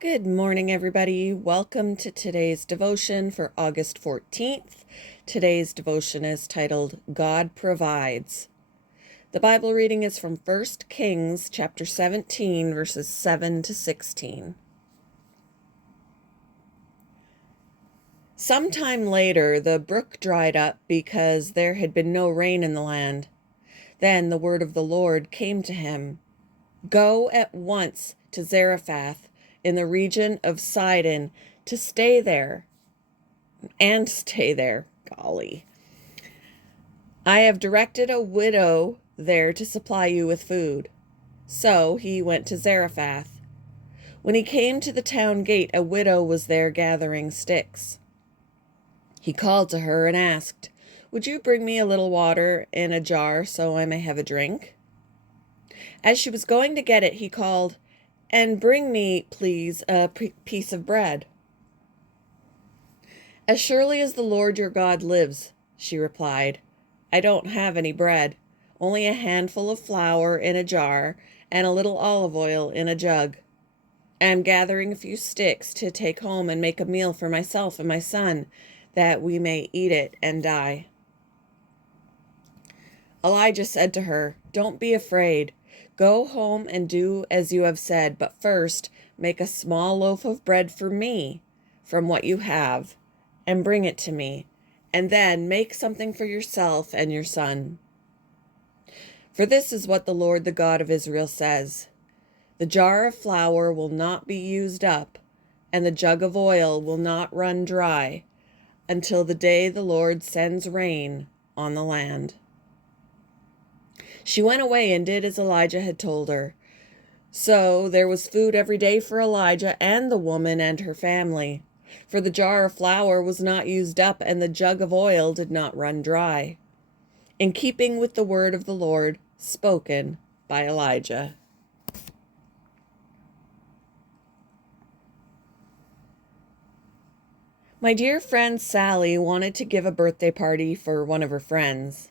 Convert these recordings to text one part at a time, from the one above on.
Good morning, everybody. Welcome to today's devotion for August 14th. Today's devotion is titled God Provides. The Bible reading is from 1 Kings chapter 17, verses 7 to 16. Sometime later, the brook dried up because there had been no rain in the land. Then the word of the Lord came to him. Go at once to Zarephath in the region of Sidon to stay there. Golly. I have directed a widow there to supply you with food. So he went to Zarephath. When he came to the town gate, a widow was there gathering sticks. He called to her and asked, "Would you bring me a little water in a jar so I may have a drink?" As she was going to get it, he called, "And bring me, please, a piece of bread." "As surely as the Lord your God lives," she replied, "I don't have any bread, only a handful of flour in a jar and a little olive oil in a jug. I am gathering a few sticks to take home and make a meal for myself and my son, that we may eat it and die." Elijah said to her, "Don't be afraid. Go home and do as you have said, but first make a small loaf of bread for me from what you have, and bring it to me, and then make something for yourself and your son. For this is what the Lord, the God of Israel, says: the jar of flour will not be used up, and the jug of oil will not run dry, until the day the Lord sends rain on the land." She went away and did as Elijah had told her. So there was food every day for Elijah and the woman and her family, for the jar of flour was not used up, and the jug of oil did not run dry, in keeping with the word of the Lord spoken by Elijah. My dear friend Sally wanted to give a birthday party for one of her friends.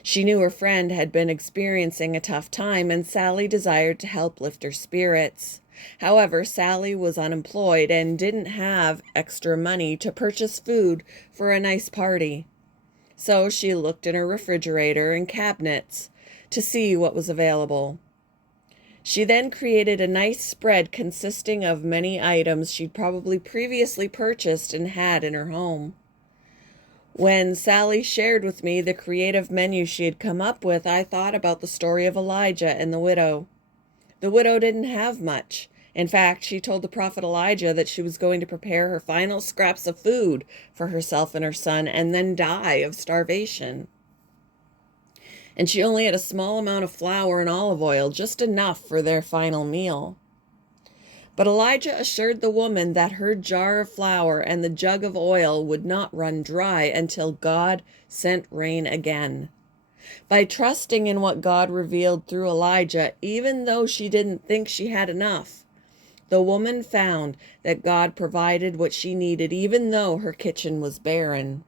She knew her friend had been experiencing a tough time, and Sally desired to help lift her spirits. However, Sally was unemployed and didn't have extra money to purchase food for a nice party. So she looked in her refrigerator and cabinets to see what was available. She then created a nice spread consisting of many items she'd probably previously purchased and had in her home. When Sally shared with me the creative menu she had come up with, I thought about the story of Elijah and the widow. The widow didn't have much. In fact, she told the prophet Elijah that she was going to prepare her final scraps of food for herself and her son and then die of starvation. And she only had a small amount of flour and olive oil, just enough for their final meal. But Elijah assured the woman that her jar of flour and the jug of oil would not run dry until God sent rain again. By trusting in what God revealed through Elijah, even though she didn't think she had enough, the woman found that God provided what she needed, even though her kitchen was barren.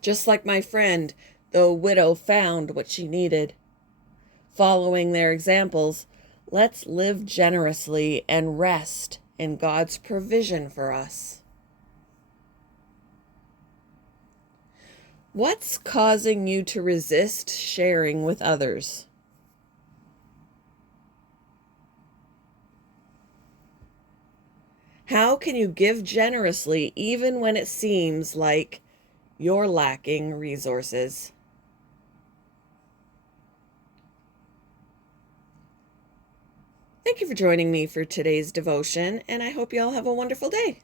Just like my friend, the widow found what she needed. Following their examples, let's live generously and rest in God's provision for us. What's causing you to resist sharing with others? How can you give generously even when it seems like you're lacking resources? Thank you for joining me for today's devotion, and I hope you all have a wonderful day.